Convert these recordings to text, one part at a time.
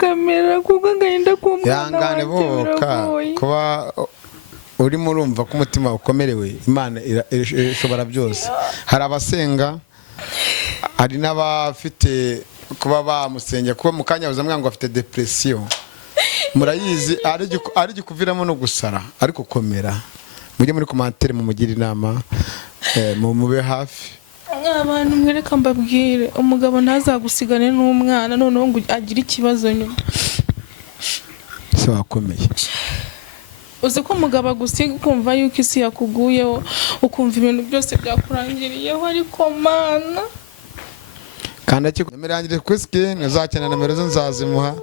kamera kuko agahinda k'umwana yangane boka kuba urimo urumva ko umutima ukomerewe. Imana ishobora byose. Hari abasenga, hari n'abafite kuba bamusengera kuba mu kanya uzamwanga ngo afite depression. Murayizi ari gikuviramo no gusara ariko komera. Mujye muri commentaire mu mugira inama mu mube hafi. Abantu mwereka mbabwire umugabo ntazagusigane n'umwana noneho ngo agire ikibazo nyuma. Se wakomeye. Uzi ko umugabo agusiga ukumva yuko isi yakuguyeho ukumva ibintu byose byakurangiriyeho ariko mana kandi akimerangire kwiske nazakena nomero zo nzazimuha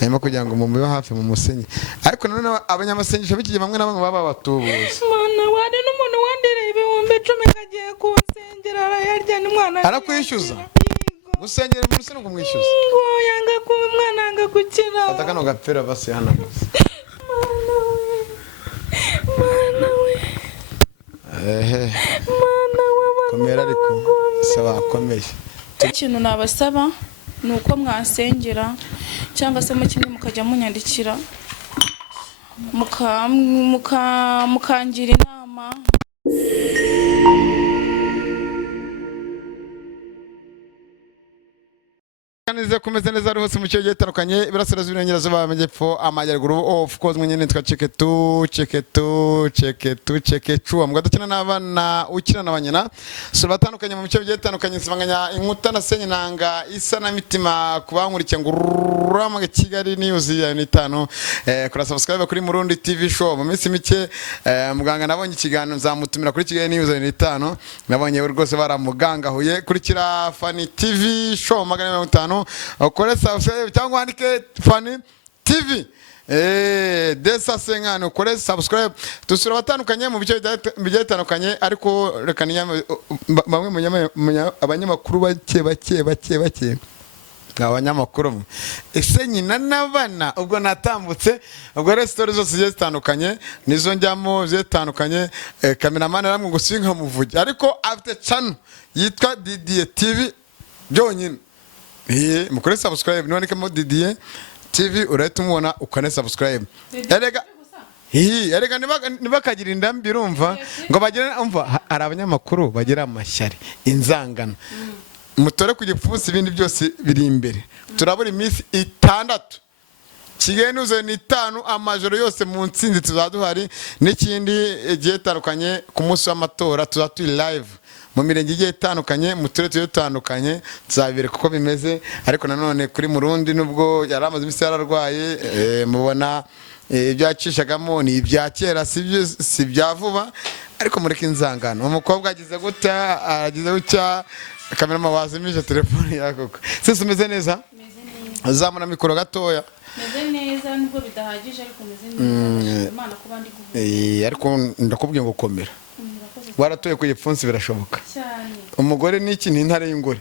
hanyuma kugira ngo mumube hafi mu musenyi. Ariko none abanyamasengesho biki bamwe na bamwe baba batubuza. Mana wari n'umuntu wandereye ibihumbi 10 kagiye kunsengera arayarya n'umwana arakwishyuza gusengera mu musenyi kumwishyuza yanga ku umwana yanga gukira atakano gapera basi hana gusa. Komera ariko saba komeye. Ikintu nabasaba nuko mwansengera cyangwa se mu kimwe mukajya munyandikira mukangira inama. Kaneze kumeze neza ari hose mu cyo gitandukanye Iburasirazuba n'Iburengerazuba Amajyepfo Amajyaruguru of course mwenye twa cheketu amugada kina n'abana ukina n'abanyina so batandukanye mu cyo gitandukanye sibanganya inkuta na senye nanga isa na mitima kubankurikiye ngurama Kigali News ya 5 kora subscribe kuri Murundi TV show mu minsi mike muganga nabonye ikiganiro nzamutumira kuri Kigali News ya 5 nabonye rwose baramugangahuye kurikira Fani TV show magana 50 ukore subscribe cyangwa wandike Fani TV desa sengano ukore subscribe tusura batandukanye mu bice bitandukanye ariko reka bamwe mu abanyamakuru bake abanyamakuru ese nyina n'abana ubwo natambutse ubwo resitora zose zitandukanye nizo njyamo zitandukanye cameraman aramwe gusinga muvuge ariko afite channel yitwa Didier TV byonyine mukore subscribe none mo Didier TV urahita umubona ukane subscribe erega nibakagira indambi urumva ngo bagire umva ari abanyamakuru bagira amashyari inzangano mutore ku gipfunsi ibindi byose biri imbere turabura iminsi 6 Kigali News ni 5 amajoro yose mu nsinzi tuzaduhari n'ikindi giye tarukanye ku munsi w'amatora tuzaturi live mu mirenge igiye itandukanye mu turere tutandukanye tuzabire kuko bimeze ariko nanone kuri Murundi nubwo yaramaze iminsi yararwaye mubona ibyacishagamo ni ibya kera si bya vuba ariko mureke inzangano umukobwa agize gutya kamera wazimije telefone yako sese umeze neza azamuna mikoro gatoya meze neza nubwo bidahagije ariko meze neza Imana kuba ndi guhura ariko ndakubwiye ngo komera waratoye ku gipfunsi birashoboka cyane umugore n'iki ni intare y'ingore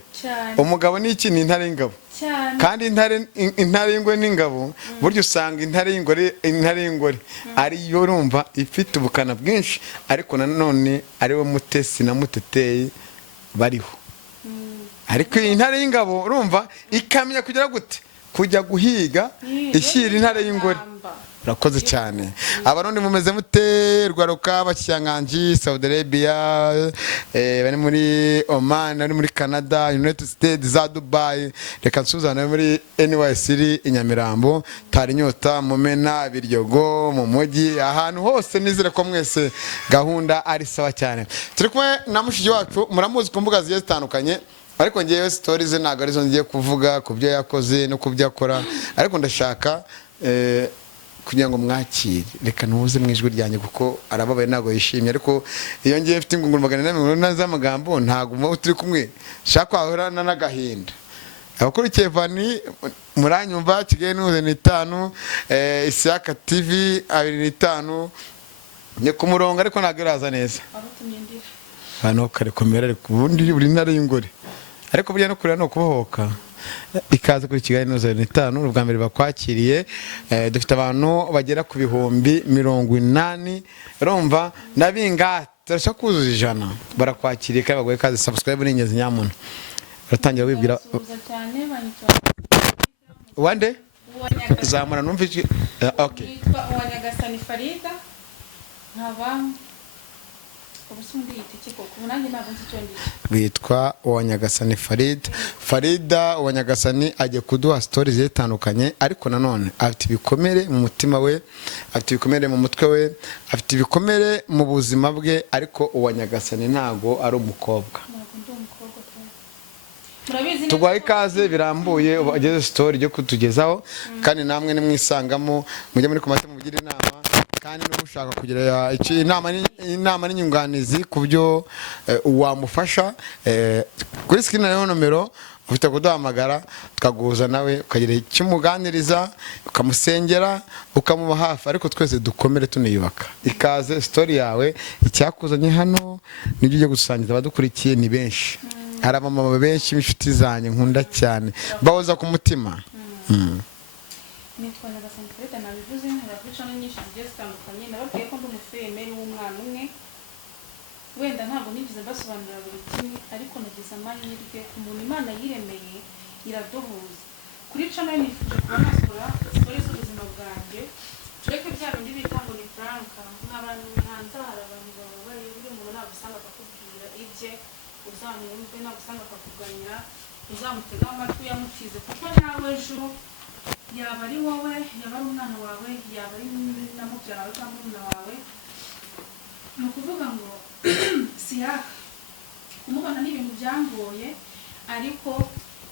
umugabo n'iki ni intare y'ingabo kandi intare y'ingore n'ingabo buryo usanga intare y'ingore ari yo urumva ifite ubukana bwinshi ariko nanone ari we mutesi na muteteye bariho ariko intare y'ingabo urumva ikamenya kugira gute kujya guhiga ishyira intare y'ingore urakoze cyane abarundi mumeze muterwa ruka bakyanganji Saudi Arabia bari muri Oman bari muri Canada United States za Dubai reka nsuzana muri NYC Inyamirambo Tarinyota Mumena Biryogo mu mujyi ahantu hose nizere ko mwese gahunda ari sawa cyane turi kumwe na mushiki wacu muramuzi ku mbuga zitandukanye ariko ngiye stories ntago arizo ngiye kuvuga ku byo yakoze no kubyo akora ariko ndashaka kugira ngo mwakire reka nuze mwijwi ryanjye kuko arababaye nago yishimye ariko iyo ngiye mfite ingunguru 400 z'amagambo ntago mu turi kumwe shaka ahorana n'agahinda abakurikiye Fani muranyumva Kigali News ni 5 Isiaka TV 25 ni ku murongo ariko ntago iraza neza hano kare komera ariko ubundi buri ntare y'ingore ariko burya no kurira no kubohoka ikaze kuri Kigali News 5 ubwa mbere bakwakiriye dufite abantu bagera ku bihumbi 80 romva nabinga turashaka kuzuza 100 barakwakiriye kandi bagoye kaze subscribe n'ingezi nyamuntu baratangira wibwira wande zamura numva iki. Okay. Nitwa Uwanyagasani Farida nkaba ubusundi yitiki koko nanjye ntabwo nzi cyongeje. Witwa Uwanyagasani Farida Uwanyagasani agiye kuduha stories zitandukanye ariko nanone afite ibikomere mu mutima we, afite ibikomere mu mutwe we, afite ibikomere mu buzima bwe ariko Uwanyagasani ntago ari umukobwa. Tugwaye ikaze birambuye ubageze story yo kutugezaho kandi namwe nimwisangamo mujye muri komate mugira inama kandi no gushaka kugira inama n'inyunganizi ku byo wamufasha kuri screen nayo nomero ufite kuduhamagara tukaguza nawe ukagira ikimuganiriza ukamusengera ukamuba hafi ariko twese dukomere tuniyubaka. Ikaze story yawe icyakuzanye hano nibyo ujye gusangiza abadukurikiye ni benshi. Hari abamama benshi b'inshuti zanjye nkunda cyane bahoza ku mutima. Nitwa Uwanyagasani Farida nabivuze naravuca nyinshi zigiye zitandukanye nababwiye ko ndi umufemeri w'umwana umwe wenda ntabwo nigeze basobanurira buri kimwe ariko nagize amahirwe ku muntu Imana yiremeye iraduhuza kuri channel nifuje kuba nasura stories z'ubuzima bwanjye tureke bya bindi bita ngo ni franka n'abantu ntanzara abantu bababaye buri muntu nagusanga akakubwira ibye uzamwumve nagusanga akakuganyira uzamutega amatwi yamutize kuko nawe ejo yaba ari wowe yaba ari umwana wawe yaba ari na mubyara wawe cyangwa umwana wawe ni ukuvuga ngo siyaka kumubona n'ibintu byangoye ariko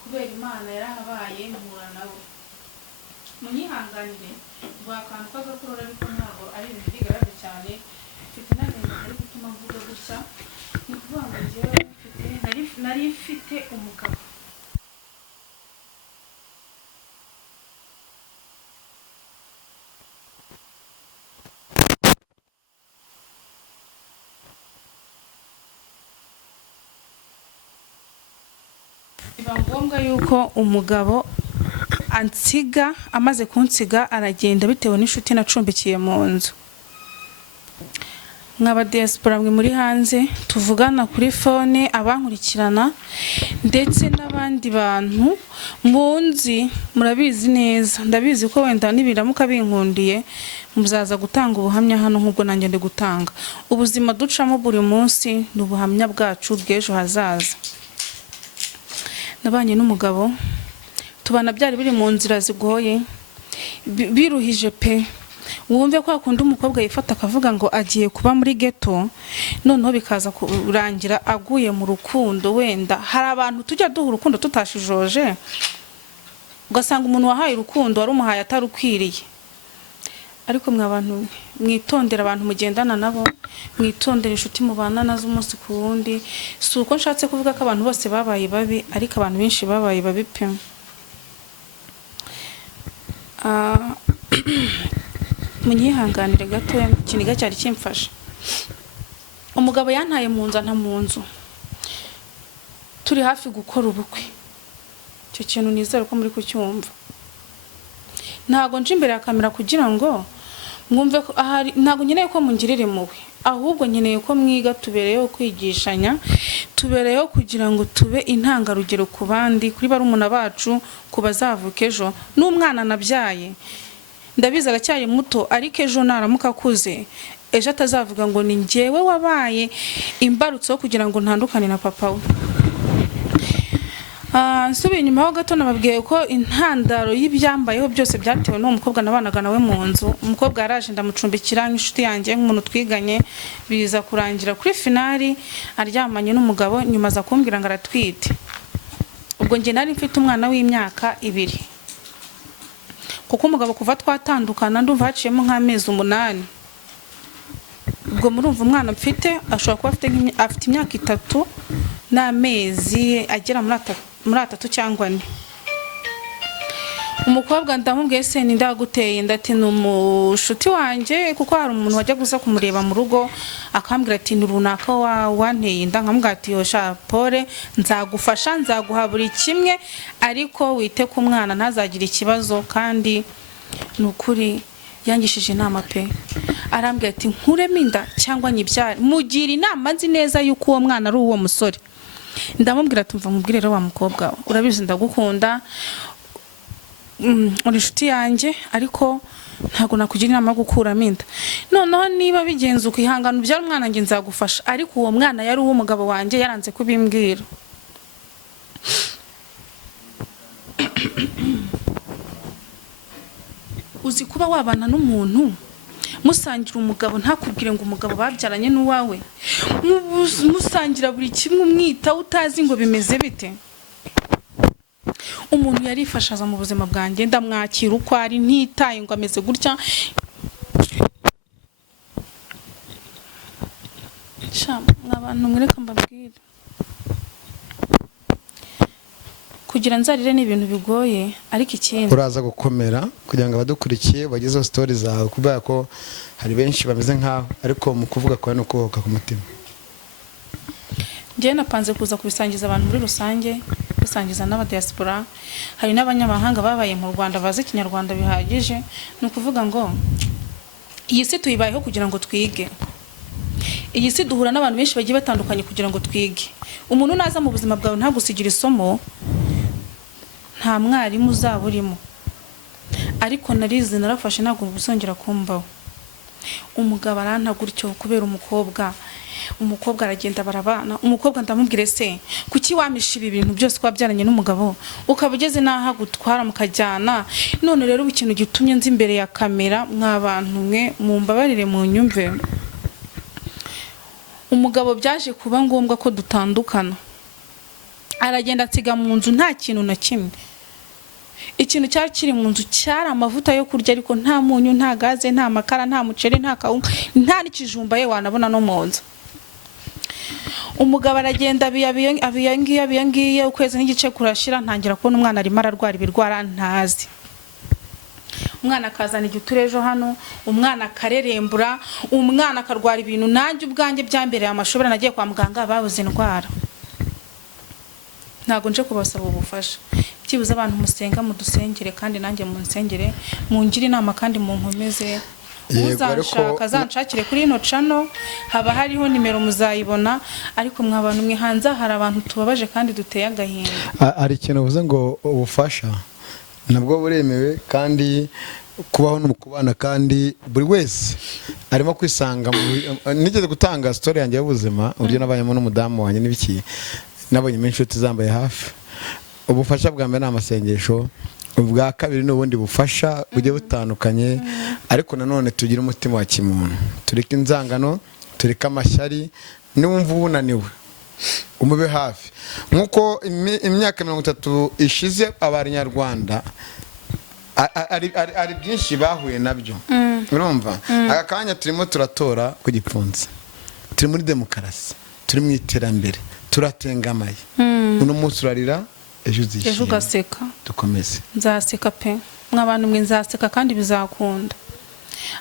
kubera Imana yarahabaye mpura nawe munyihanganire bwakantu k'agakorora ariko ntabwo ari ibintu bigaragara cyane mfite n'agahinda kari gutuma mvuga gutya ni ukuvuga ngo njyewe nari mfite umugabo biba ngombwa yuko umugabo ansiga amaze kunsiga aragenda bitewe n'inshuti nacumbikiye mu nzu. Nk'aba diaspora mwe muri hanze tuvugana kuri phone abankurikirana ndetse n'abandi bantu munzi murabizi neza ndabizi ko wenda nibiramuka binkundiye muzaza gutanga ubuhamya hano nk'ubwo nanjye ndi gutanga. Ubuzima ducamo buri munsi n'ubuhamya bwacu bw'ejo hazaza. Nabanye n'umugabo tubana byari biri mu nzira zigoye biruhije pe. Wumve ko akunda umukobwa yifata akavuga ngo agiye kuba muri ghetto noneho bikaza kurangira aguye mu rukundo. Wenda hari abantu tujya duha urukundo tutashijoje ugasanga umuntu wahaye urukundo wari umuhaye atarukwiriye. Ariko mwe abantu mwitondera abantu mugendana nabo, mwitondera inshuti mubana nazo umunsi ku wundi. Si uko nshatse kuvuga ko abantu bose babaye babi ariko abantu benshi babaye babi pe. Munyihanganire gato ikiniga cyari kimfasha. Umugabo yantaye mu nzu nta mu nzu turi hafi gukora ubukwe. Cyo kintu nizera ko muri kucyumva. Ntago nje imbere ya kamera kugira ngo mwumve ko ahari ntago nkeneye ko mungirire muwe ahubwo nkeneye ko mwiga tubereyeho kwigishanya tubereyeho kugira ngo tube intangarugero ku bandi kuri barumuna bacu kubazavuka ejo n'umwana nabyaye ndabiza aracyari muto ariko ejo naramuka kuze ejo atazavuga ngo ni njyewe wabaye imbarutso kugira ngo ntandukane na papa we. Nsubiye inyuma ho gato nababwiye ko intandaro y'ibyambayeho byose byatewe n'uwo mukobwa nabanaga nawe mu nzu. Umukobwa yaraje ndamucumbikira nk'inshuti yanjye nk'umuntu twiganye biza kurangira kuri finali aryamanye n'umugabo nyuma za kumbwira ngo aratwite. Ubwo nge nari mfite umwana w'imyaka 2 kuko umugabo kuva twatandukana ndumva haciyemo nk'amezi 8. Ubwo murumva umwana mfite ashobora kuba afite imyaka 3 n'amezi agera muri 3 cyangwa 4. Umukobwa ndamubwiye se ndaguteye ndati n'umushuti wanjye kuko hari umuntu wajya gusa kumureba mu rugo akambwira ati nurunaka wanteye nkamubwira ati yosha pole nzagufasha nzaguha buri kimwe ariko wite ku mwana ntazagira ikibazo kandi nukuri yangishije inama pe. Arambwira ati nkuremo inda cyangwa nyibyare mugira inama nzi neza yuko uwo mwana ari uwo musore. Ndamubwira tumva mubwire rero wa mukobwa urabizi ndagukunda uri inshuti yanjye ariko ntabwo nakugira inama yo gukuramo inda. Noneho niba bigenze ukihangana ubyara umwana njye nzagufasha, ariko uwo mwana yari uw'umugabo wanjye yaranze kubimbwira. Uzi kuba wabana n'umuntu musangira umugabo ntakubwire ngo umugabo babyaranye n'uwawe, musangira buri kimwe umwita utazi ngo bimeze bite. Umuntu yarifashaza mu buzima bwanjye ndamwakira uko ari ntitaye ngo ameze gutya. Abantu mwereka mbabwire, kugira nzarire ni ibintu bigoye, ariko ikindi uraza gukomera kugira ngo abadukurikiye bagezeho story zawe, kubera ko hari benshi bameze nkaho, ariko mu kuvuga kwawe no kuhoka ku mutima. Njye napanze kuza kubisangiza abantu muri rusange, bisangiza n'abadiaspora, hari n'abanyamahanga babaye mu Rwanda bazi Kinyarwanda bihagije. Ni ukuvuga ngo iyi si tuyibayeho kugira ngo twige, iyi si duhura n'abantu benshi bagiye batandukanye kugira ngo twige. Umuntu naza mu buzima bwawe ntagusigira isomo, nta mwarimu uzaba urimo. Ariko narize narafashe ntabwo bizongera kumbaho. Umugabo aranta gutyo kubera umukobwa aragenda barabana. Umukobwa ndamubwire se kuki wamisha ibi bintu byose kwabyaranye n'umugabo ukaba ugeze naho agutwara mukajyana. None rero ikintu gitumye nzi imbere ya kamera, mwabantu mwe mumbabarire mu nyumve, umugabo byaje kuba ngombwa ko dutandukana. Aragenda nsiga mu nzu nta kintu na kimwe. Ikintu cyari kiri mu nzu cyari amavuta yo kurya, ariko nta munyu, nta gaze, nta makara, nta muceri, nta kawunga, nta n'ikijumba ye wanabona no mu nzu. Umugabo aragenda abiyangiye ukwezi n'igice kurashira, ntangira kubona umwana arimo ararwara ibirwara ntazi. Umwana akazana igiturejo hano, umwana akarerembura, umwana akarwara ibintu nanjye ubwanjye byambereye amashobora. Nagiye kwa muganga babuze indwara. Ntago nje kubasaba ubufasha, byibuze abantu musenga mudusengere, kandi nanjye munsengere, mungire inama kandi munkomeze. Uzanshaka azanshakire kuri ino channel, haba hariho nimero muzayibona. Ariko mwabantu mwe hanze hari abantu tubabaje kandi duteye agahinda. Ari ikintu uvuze ngo ubufasha nabwo buremewe, kandi kubaho no kubana, kandi buri wese arimo kwisanga. Nigeze gutanga story yanjye y'ubuzima, uburyo nabayemo n'umudamu wanjye n'ibiki, nabonye menshi tuzambaye hafi. Ubufasha bwa mbere n'amasengesho, ubwa kabiri n'ubundi bufasha bujye butandukanye. Ariko nanone tugira umutima wa kimuntu, tureka inzangano, tureka amashyari. Niwumva unaniwe umube hafi. Nkuko imyaka 30 ishize abanyarwanda ari byinshi bahuye nabyo, urumva. Aka kanya turimo turatora ku gipfunsi, turi muri demokarasi, turi mu iterambere, turatengamaye. Uno munsi urarira, ejo uzishima, ejo ugaseka. Dukomeze. Nzaseka pe, mwabantu mwe nzaseka kandi bizakunda.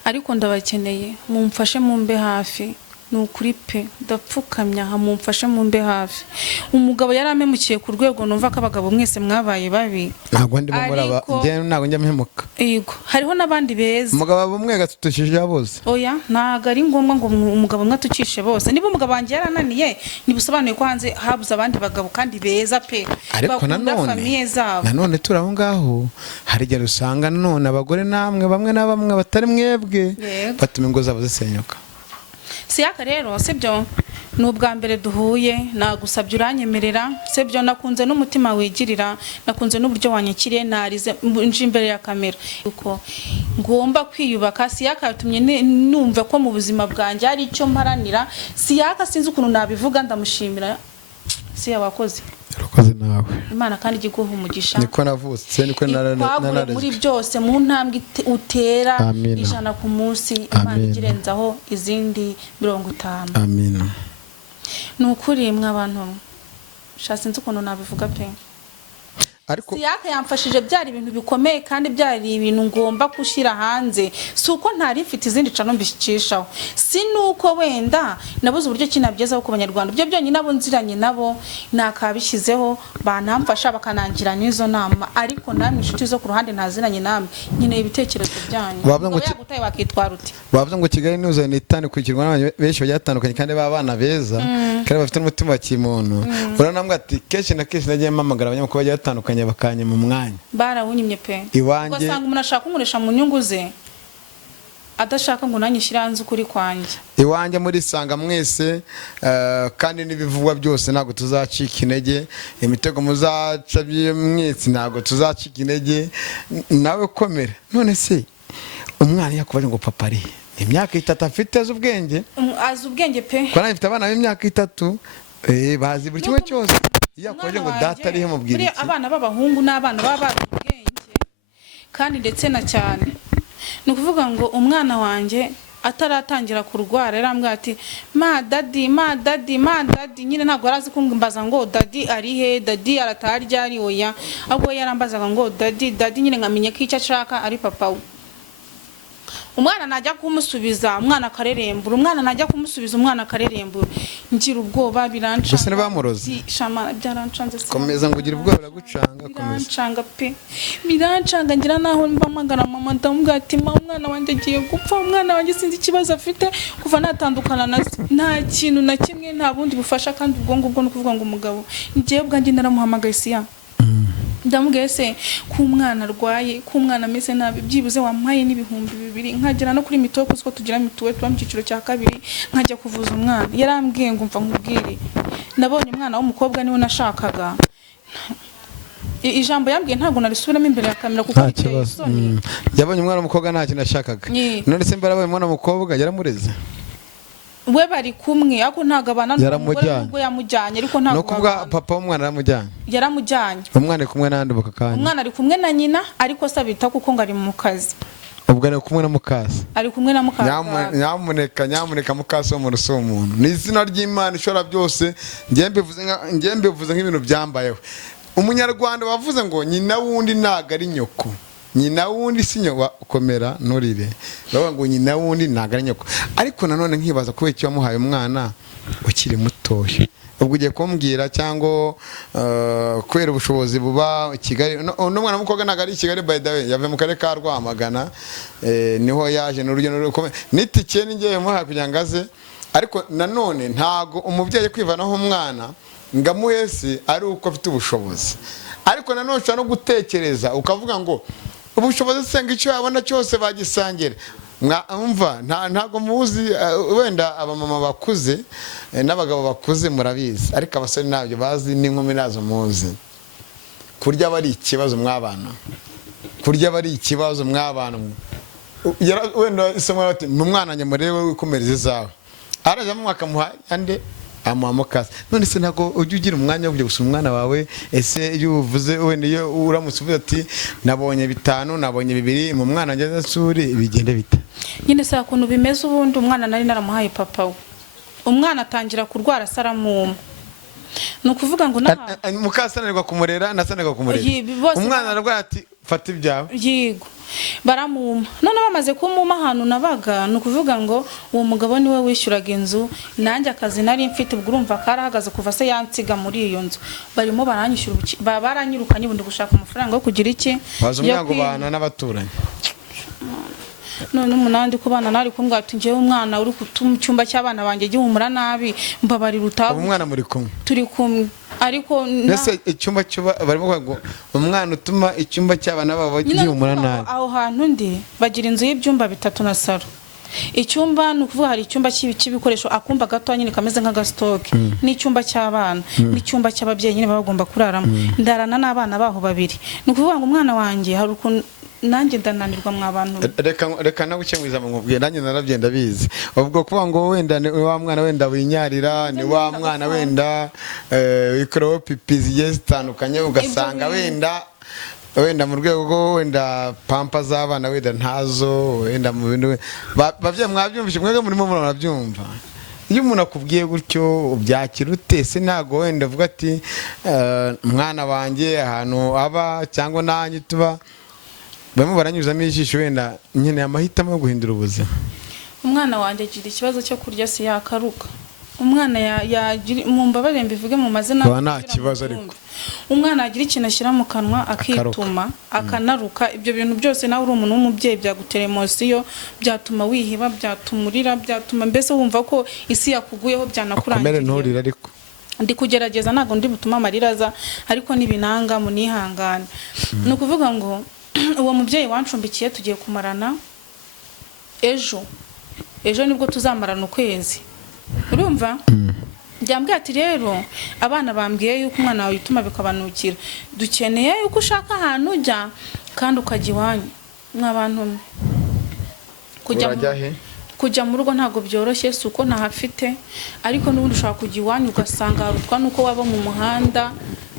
Ariko ndabakeneye mumfashe mumbe hafi. Nukuri pe, ndapfukamya mumfashe mumbe hafi. Umugabo yaramemukiye ku rwego numva ko abagabo mwese mwabaye babi. Ntabwo ndimo muraba, ntabwo njya mpemuka. Yego, hariho nabandi beza. Umugabo umwe gatutukije bose. Oya, ntago ari ngombwa ngo umugabo umwe atukishe bose. Niba umugabo wanjye yarananiye, nibusobanuye ko hanze habuze abandi bagabo kandi beza pe. Ariko nanone turaho ngaho hari igihe usanga none abagore namwe bamwe na bamwe batari mwebwe batuma ingo zabo zisenyuka. Siyaka rero sibyo n'ubwa mbere duhuye, nagusabye uranyemerera, sibyo nakunze n'umutima wigirira, nakunze n'uburyo wanyakiriye, narize nje imbere ya kamera uko ngomba kwiyubaka. Siyaka yatumye numva ko mu buzima bwanjye ari icyo mparanira. Siyaka sinzi ukuntu nabivuga, ndamushimira. Siya wakoze. Urakoze nawe. Imana kandi igiguha umugisha. Niko navutse, niko narareze. Muri byose mu ntambwe utera ijana ku munsi, Imana igirenzaho izindi 50. Amina. Nukuri mwabantu shasinze ukuntu nabivuga pe. Ariko Siyaka yamfashije, byari ibintu bikomeye kandi byari ibintu ngomba kushira hanze. Suko ntari mfite izindi cano mbishicishaho, si nuko wenda nabuze uburyo kinabyezaho ku banyarwanda. Byo byonyine nabo nziranye nabo nakabishyizeho, banamfasha bakanangira n'izo nama. Ariko namwe inshuti zo ku ruhande ntaziranye namwe, nyine ibitekerezo byanyu ngo yagutaye wakitwara uti. Bavuze ngo Kigali News ni itandukirwa n'abantu benshi bagiye kandi babana beza kandi bafite umutima wa kimuntu. Uranambwa ati kenshi na kenshi nagiye mpamagara abanyamakuru bagiye batandukanye barawunyimanye bakanye mu mwanya barawunyimye pe iwanjye ugasanga umuntu ashaka kunkoresha mu nyungu ze adashaka ngo nanjye ushyire hanze ukuri kwanjye iwanjye muri sanga mwese kandi n'ibivugwa byose ntabwo tuzacika intege imitego muzaca mwese ntabwo tuzacika intege nawe komera none se umwana yakubaje ngo papa ari imyaka 3 afite azi ubwenge pe ko nanjye mfite abana b'imyaka 3 bazi buri kimwe cyose yakubaje ngo data arihe mubwira iki abana b'abahungu n'abana baba bazi ubwenge kandi ndetse na cyane ni ukuvuga ngo umwana wanjye ataratangira kurwara yarambwira ati ma dadi nyine ntabwo arazi kumbaza ngo dadi ari he dadi arataha ryari oya ahubwo yarambazaga ngo dadi nyine nkamenye ko icyo ashaka ari papa we umwana najya kumusubiza umwana akarerembura umwana akarerembura ngira ubwoba birancanga gusa bamuroze shama byarancanze komeza ngo ugira ubwoba biragucanga birancanga pe birancanga ngira naho mbamagara mama ndamubwira ati umwana wanjye agiye gupfa umwana wanjye sinzi ikibazo afite kuva natandukana na nta kintu na kimwe nta bundi bufasha kandi ubwo ngubwo no kuvuga ngo umugabo ngiye bwanjye naramuhamagaye siya ndamubwiye se ku mwana arwaye ku mwana ameze nabi byibuze wampaye n'ibihumbi 2 nkagera no kuri mituweli kuko tugira mituweli tuba mu cyiciro cya 2 nkajya kuvuza umwana yarambwiye ngo mva nkubwire nabonye umwana w'umukobwa niwe nashakaga ijambo yambwiye ntabwo narisubiramo imbere ya kamera kuko biteye isoni yabonye umwana w'umukobwa nta kintu nashakaga none se mbara umwana w'umukobwa yaramureze we bari kumwe ako ntago abana n'ubwo yamujyanye ariko ntago no kuvuga papa w'umwana yaramujyanye umwana ari kumwe n'andi bakakanya umwana ari kumwe na nyina ariko sabita kuko ngo ari mu kazi ubwo ari kumwe na mukase ari kumwe na mukase nyamuneka mukase wo mu ruso umuntu ni izina ry'Imana ishora byose ngiye mbivuze nk'ibintu byambayeho umunyarwanda wavuze ngo nyina wundi ntago ari nyoko nyina wundi sinyo komera nurire bavuga ngo nyina wundi ntago ari nyoko ariko nanone nkibaza kubera icyo wamuhaye umwana ukiri mutoya ubwo ugiye kumbwira cyangwa kwera ubushobozi buba Kigali n'umwana w'umukobwa ntago ari Kigali by the way yavuye mu karere ka Rwamagana niho yaje n'urugendo rukomeye nitike ningiye muhaye kugira ngo aze ariko nanone ntago umubyeyi kwivanaho umwana ngamuhese ari uko afite ubushobozi ariko nanone ushobora no gutekereza ukavuga ngo ubushobozi senga icyo yabona cyose bagisangira mwumva ntago muzi wenda abamama bakuze n'abagabo bakuze murabizi ariko abasore ntabyo bazi n'inkumi nazo muzi kurya bari ikibazo mwabana wenda isomwa bati umwana nyamurebe wikomereza zawe arajamo mwakamuha ande amamukase none se ntago ujye ugira umwanya wo kujya gusura umwana wawe ese iyo uvuze wenda iyo uramutse uvuze ati nabonye 5 nabonye 2 mu mwana ngeze suri bigende bita nyine sa kuntu bimeze ubundi umwana nari naramuhaye papa we umwana atangira kurwara saramuma nukuvuga ngo mukasanirwa kumurera nasanirwa kumurera umwana ararwaye ati fata ibyawe yigo baramuma none bamaze kumuma ahantu nabaga nukuvuga ngo uwo mugabo niwe wishyuraga inzu nanjye akazi nari mfite ubwo urumva karahagaze kuva se yansiga muri iyo nzu barimo baranyishyura baranyirukanye ubundi gushaka amafaranga yo kugira iki baza umwango bana n'abaturanyi none umunandi kubana nari kumbwa ati ngiye umwana uri kucyumba cy'abana banjye gihumura nabi mbabarira utabu umwana muri kumwe turi kumwe ariko nese icyumba cyo barimo ngo umwana utuma icyumba cy'abana babo gihumura nabi aho hantu ndi bagira inzu y'ibyumba 3 na salo icyumba nukuvuga hari icyumba cy'ibikoresho akumba gato nyine kameze nk'agastoke n'icyumba cy'abana n'icyumba cy'ababyeyi nyine bagomba kuraramo ndarana n'abana baho 2 nukuvuga ngo umwana wanjye hari ukuntu nanjye ndananirwa mwabantu reka nagukemwiza mu nkubwiye nanjye narabyenda bizi ubwo kuba ngo wenda ni wa mwana wenda winyarira ni wa mwana wenda ikoro pipi zigiye zitandukanye ugasanga wenda mu rwego rwo wenda pampa z'abana wenda ntazo wenda mu bintu bavye mwabyumvishe mwege murimo murabyumva iyo umuntu akubwiye gutyo ubyakira utese ntago wenda uvuga ati mwana wanjye ahantu aba cyangwa nanjye tuba bamwe baranyuzamo ijisho wenda nyene amahitamo yo guhindura ubuzima umwana wanjye agira ikibazo cyo kurya si yakaruka umwana yagira mu mbabare mbivuge mu mazina nta kibazo ariko umwana agira ikintu ashyira mu kanwa akituma akanaruka ibyo bintu byose nawe uri umuntu w'umubyeyi byagutera emosiyo byatuma wihiba byatumurira byatuma mbese wumva ko isi yakuguyeho byanakurangiriye nturira ariko ndi kugerageza ntabwo ndi butuma amarira aza ariko nibinanga munihangane ni ukuvuga ngo uwo mubyeyi wancumbikiye tugiye kumarana ejo nibwo tuzamarana ukwezi urumva byambwiye ati rero abana bambwiye yuko umwana wawe yituma bikabanukira dukeneye yuko ushaka ahantu ujya kandi ukajya iwanyu nk'abantu kujya mu rugo ntabwo byoroshye si uko ntahafite ariko n'ubundi ushobora kujya iwanyu ugasanga harutwa nuko waba mu muhanda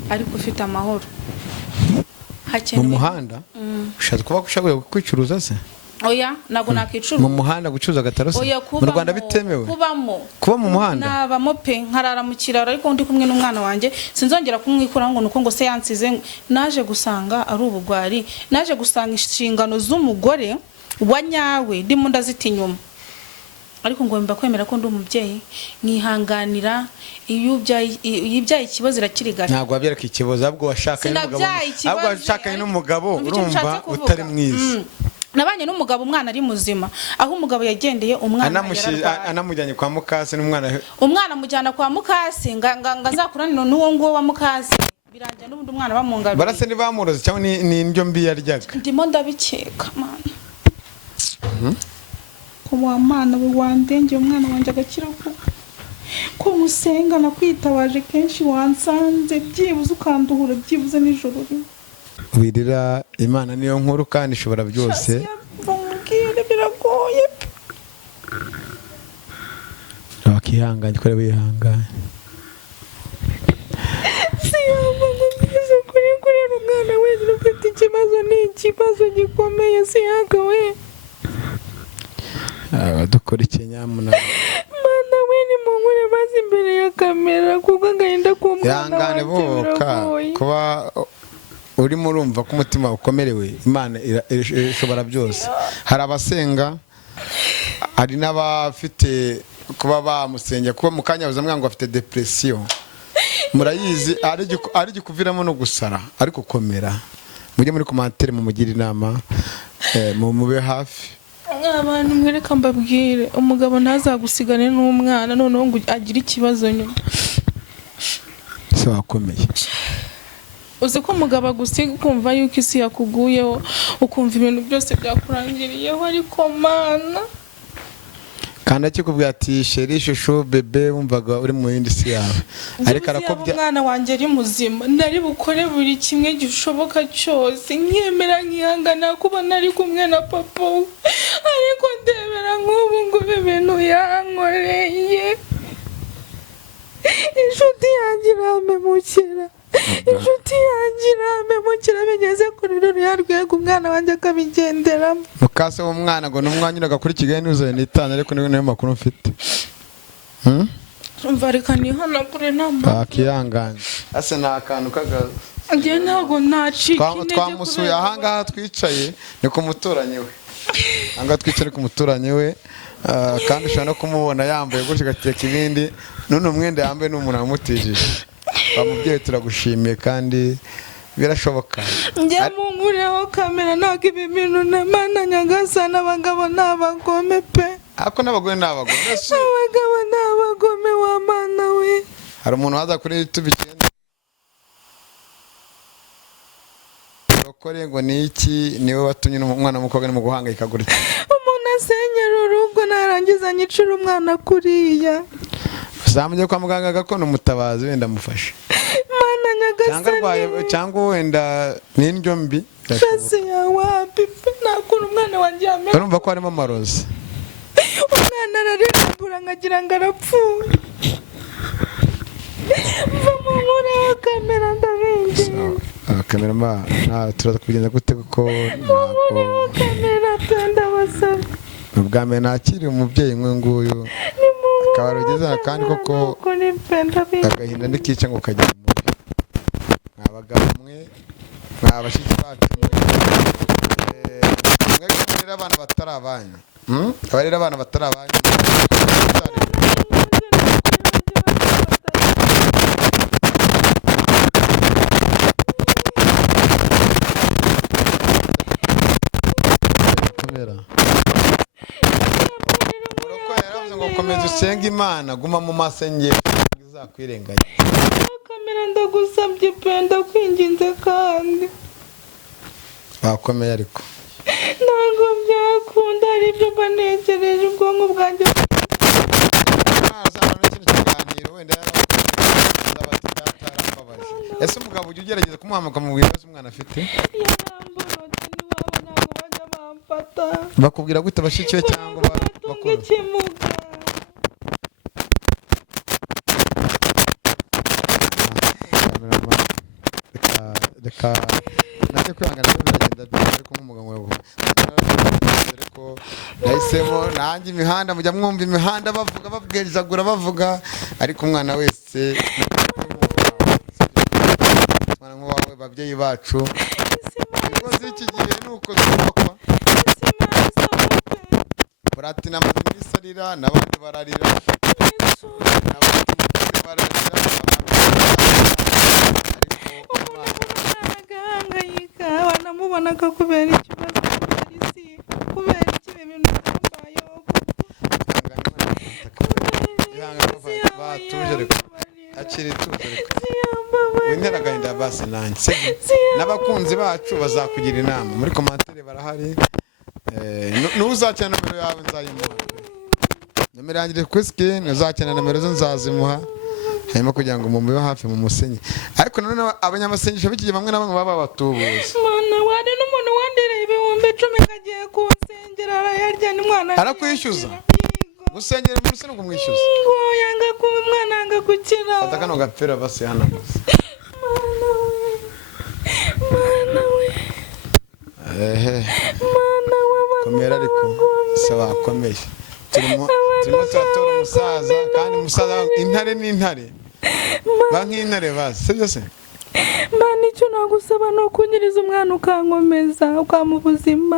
ariko ufite amahoro mu muhanda ushaka kuba ushoboye kwicuruza se oya ntabwo nakicuruza mu muhanda gucuruza agataro se mu Rwanda bitemewe kuba mu muhanda nabamo pe nkarara mu kiraro ariko ndi kumwe n'umwana wanjye sinzongera kumwikuraho ngo nuko ngo se yansize naje gusanga ari ubugwari naje gusanga inshingano z'umugore wa nyawe ndimo ndazita inyuma ariko ngomba kwemera ko ndi umubyeyi nkihanganira iyo ibyaye ikibazo irakirigara ntabwo wabyereka ikibazo ahubwo washakanye n'umugabo urumva utari mwiza nabanye n'umugabo umwana ari muzima aho umugabo yagendeye umwana anamujyanye kwa mukase umwana mujyana kwa mukase ngazakuranira n'uwo nguwo wa mukase birangira n'ubundi umwana bamungaruye barase ntibamuroze cyangwa ni indyo mbi yaryaga ndimo ndabikeka mana wa mana we wandengeye umwana wanjye agakira vuba ko musenga nakwitabaje kenshi wansanze byibuze ukanduhura byibuze nijoro wirira Imana niyo nkuru kandi ishobora byose bamubwire biragoye bakihanganye kore bihanganye siyama ngumeze kuri umwana wenyine ufite ikibazo gikomeye siyaga we dukora ikinyamuna mana we ni mungure bazi imbere ya kamera kuko agahinda k'umwana wanjye kuba urimo urumva ko umutima ukomerewe Imana ishobora byose hari abasenga hari n'abafite kuba bamusengera kuba mu kanya baza ngo afite depression murayizi ari gikuviramo no gusara ariko komera mujye muri commentaire mumugira inama mube hafi abantu mwereka mbabwire umugabo ntazagusigane n'umwana noneho ngo agire ikibazo nyuma se wakomeye uzi ko umugabo agusiga ukumva yuko isi yakuguyeho ukumva ibintu byose byakurangiriyeho ariko mana kandi akikubwira ati sheri shushu bebe wumvaga uri mu yindi si yawe ariko arakobya umwana wanjye ari muzima nari bukore buri kimwe gishoboka cyose nkemera nkihangana kuba nari kumwe na papa ariko ndebera nk'ubu ngubu ibintu yankoreye inshuti yanjye iramemukira inshuti yanjye iramemukira bigeze kuri ruriya rwego umwana wanjye akabigenderamo mukase w'umwana ngo n'umwanya uraga kuri Kigali n'uzanye n'itanu ariko niyo makuru mfite umva reka nihanagure namba akihanganye ase nta kantu kagaza njye ntabwo nacika intege twamusuye ahangaha twicaye ni ku muturanyi we ahangaha twicaye ku muturanyi we kandi ushobora no kumubona yambaye gutya gateka ibindi none umwenda yambaye n'umuntu wamutijije bamubyeyi turagushimiye kandi birashoboka njye mungureho kamera ntabwo ibi bintu n'Imana nyagasana abagabo n'abagome pe ako n'abagore n'abagome abagabo n'abagome wa mana we hari umuntu waza kuri YouTube icyenda rokore ngo ni iki niwe watumye umwana w'umukobwa ari mu guhangayika gutya umuntu asenyera urugo narangiza nyicira umwana kuriya zamujye kwa muganga gakondo umutabazi wenda amufashe mana nyagasani cyangwa wenda n'indyo mbi kasi ya wapi nakura umwana wanjye yamenye urumva ko harimo amarozi umwana ararambura nkagira ngo arapfuye mvamure kamera ndabingiye kamera turaza kugenda gute kuko ntabwo kamera penda basaba ubwa mbere nakiri umubyeyi nguyu akaba arugeza kandi koko agahinda ndikica ngo kagira mubi mwabagabo mwe mwabashiki bacu mwe barera abana batari abanyu abarera abana batari abanyu komeza usenga Imana guma mu masengero azakwirenganya. Kamera ndagusabye pe ndakwinginze kandi wakomeye ariko ntabwo byakunda ari byo banekereje ubwonko bwanjye azana n'ikindi kiganiro wenda yarababaje. Ese umugabo ujya ugerageza kumuhamagara mu bibazo umwana afite yaramborotse n'iwabo ntabwo bajya bamfata bakubwira gute bashikiwe cyangwa bakuru ikimuga reka nanjye kwihangana biragenda byose ariko nk'umugabo ariko nahisemo nanjye imihanda mujya mwumva imihanda bavuga babwirizagura bavuga ariko umwana wese umwana nk'uwawe babyeyi bacu ingo z'iki gihe ni uko zubakwa Platinum iminsi arira n'abandi bararira n'abandi bararira wanamubonaga kubera ikibazo polisi kubera ikibe ibintu byambayeho batuje reka akiri tuje reka wintera agahinda basi nanjye n'abakunzi bacu bazakugira inama muri commentaire barahari n'uzakena nomero yawe nzayimuha nomero yanjye kuri screen uzakena nomero zo nzazimuha hanyuma kugira ngo mumube hafi mu musenyi ariko none abanyamasengesho b'ikigihe bamwe na bamwe baba batubuza mana wari n'umuntu wandereye ibihumbi 10 kagiye kunsengera arayarya n'umwana arakwishyuza gusengera mu rusengero kumwishyuza ngo yanga kuba umwana yanga gukira atakano gapera basi hano mana we komera ariko se wakomeye turimo turatora umusaza kandi umusaza intare n'intare nk'intare basi sibyo se mana icyo nagusaba ni ukunyiriza umwana ukankomeza ukamubuzima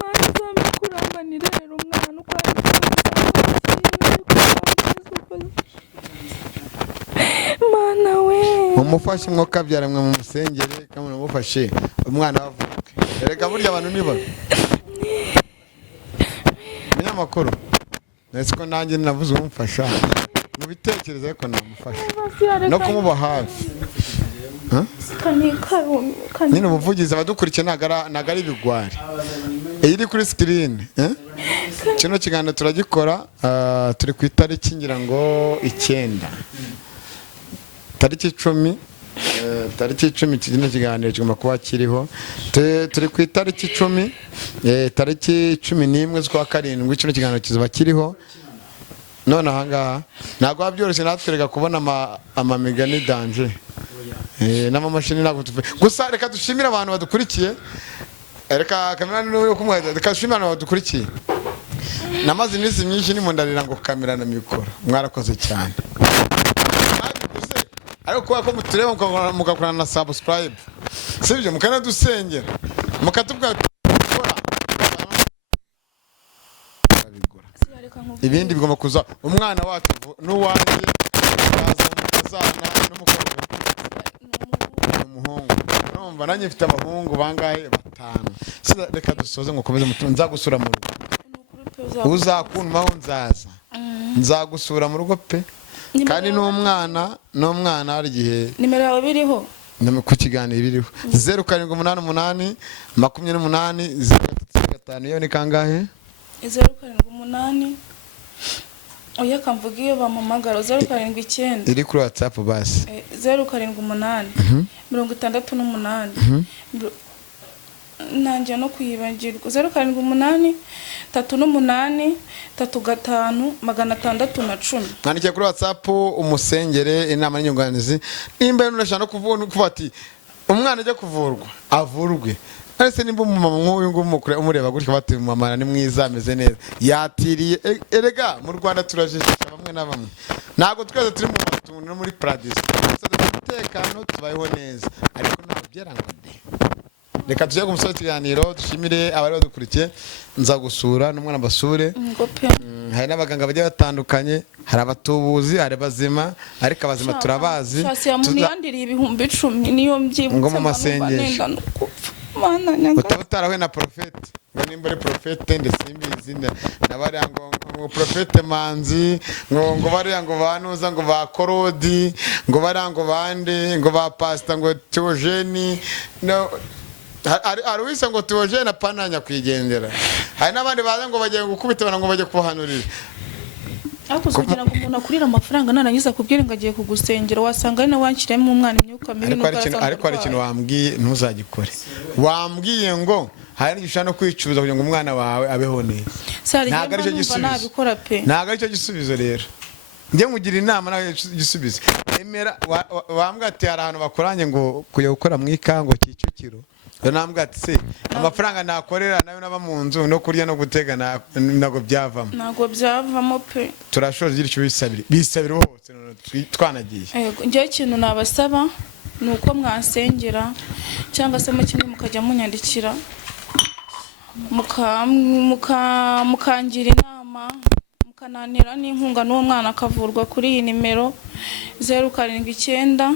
mana uzambe kurambanira rero umwana mana we umufashe mwuka byaramwe mu musengere kandi umufashe umwana wavuke erega burya abantu niba Munyamakuru nese ko nanjye navuze umufasha mu bitekerezo ariko namufasha no kumuba hafi nyine ubuvugizi abadukurikiye ntago ari ibigwari iyi iri kuri screen kino kiganiro turagikora turi ku itariki ngira ngo 9 tariki 10 kino kiganiro kigomba kuba kiriho turi ku itariki 10 tariki 11 z'ukwa karindwi kino kiganiro kizaba kiriho none ahangaha ntabwo byoroshye natwereka kubona amamigani danje n'amamashini ntabwo gusa reka dushimire abantu badukurikiye reka kamera n'uwo kumweza reka dushimire abantu badukurikiye namaze iminsi myinshi nimundarira ngo kamera na mikoro mwarakoze cyane ariko kuba ko mutureba mugakorana na subscribe sibyo mukanadusengera mukatubwira ibindi bigomba kuza umwana wacu n'uwanjye azana n'umukobwa n'umuhungu numva nanjye mfite abahungu bangahe 5 reka dusoze ngo komeze nzagusura mu rugo uzakunmaho nzagusura mu rugo pe kandi n'umwana hari igihe nimero yawe biriho ku kiganiro biriho 0788 28 035 iyo ni kangahe 0788 oya kamvuga iyo bamamagara 079 iri kuri WhatsApp basi 078 68 nanjye no kuyibagirwa 078 38 35 610 mwandikiye kuri WhatsApp umusengere inama n'inyunganizi nimba unashaka no kuvuga ati umwana ajya kuvurwa avurwe arese nimba umumama nk'uyu ngumukure umureba gutyo bati mama ni mwiza ameze neza yatiriye erega mu Rwanda turajijisha bamwe na bamwe ntago twese turi mu matungo no muri paradise umutekano tubayeho neza ariko ntabwo byarangode reka tujye ku musozi ikiganiro dushimire abari badukurikiye nzagusura n'umwana basure hari n'abaganga bagiye batandukanye hari abatubuzi hari bazima ariko abazima turabazi yandiriye ibihumbi 10 niyo mbyibutse ngo mu masengesho mana nyaga utaba utarahuye na porofete ngo nimba ari porofete ndetse simbizi nabariya ngo porofete Manzi ngo bariya ngo banuza ngo ba Korodi ngo bariya ngo bande ngo ba pasita ngo Theogene ari wise ngo Theogene apana nyakwigendera hari n'abandi baza ngo bagiye gukubitana ngo bajye kubahanurira ariko kugira ngo umuntu akurira amafaranga narangiza kubwira ngo agiye kugusengera wasanga ari na wankiremo umwana imyuka mibi ariko hari ikintu wambwiye ntuzagikore wambwiye ngo hari n'igishushanyo no kwicuza kugira ngo umwana wawe abeho neza ntabwo aricyo gisubizo ntabwo aricyo gisubizo rero njye mugira inama nawe gisubizo emera wambwa ati hari ahantu bakoranye ngo kujya gukora mu ikango Kicukiro nambwa ati se amafaranga nakorera nayo naba mu nzu no kurya no gutega ntabwo byavamo pe turashoje icyo bisabira hose twanagiye njye ikintu nabasaba ni uko mwansengera cyangwa se mu kimwe mukajya munyandikira mukangira inama mukananira n'inkunga n'uwo mwana akavurwa kuri iyi nimero 079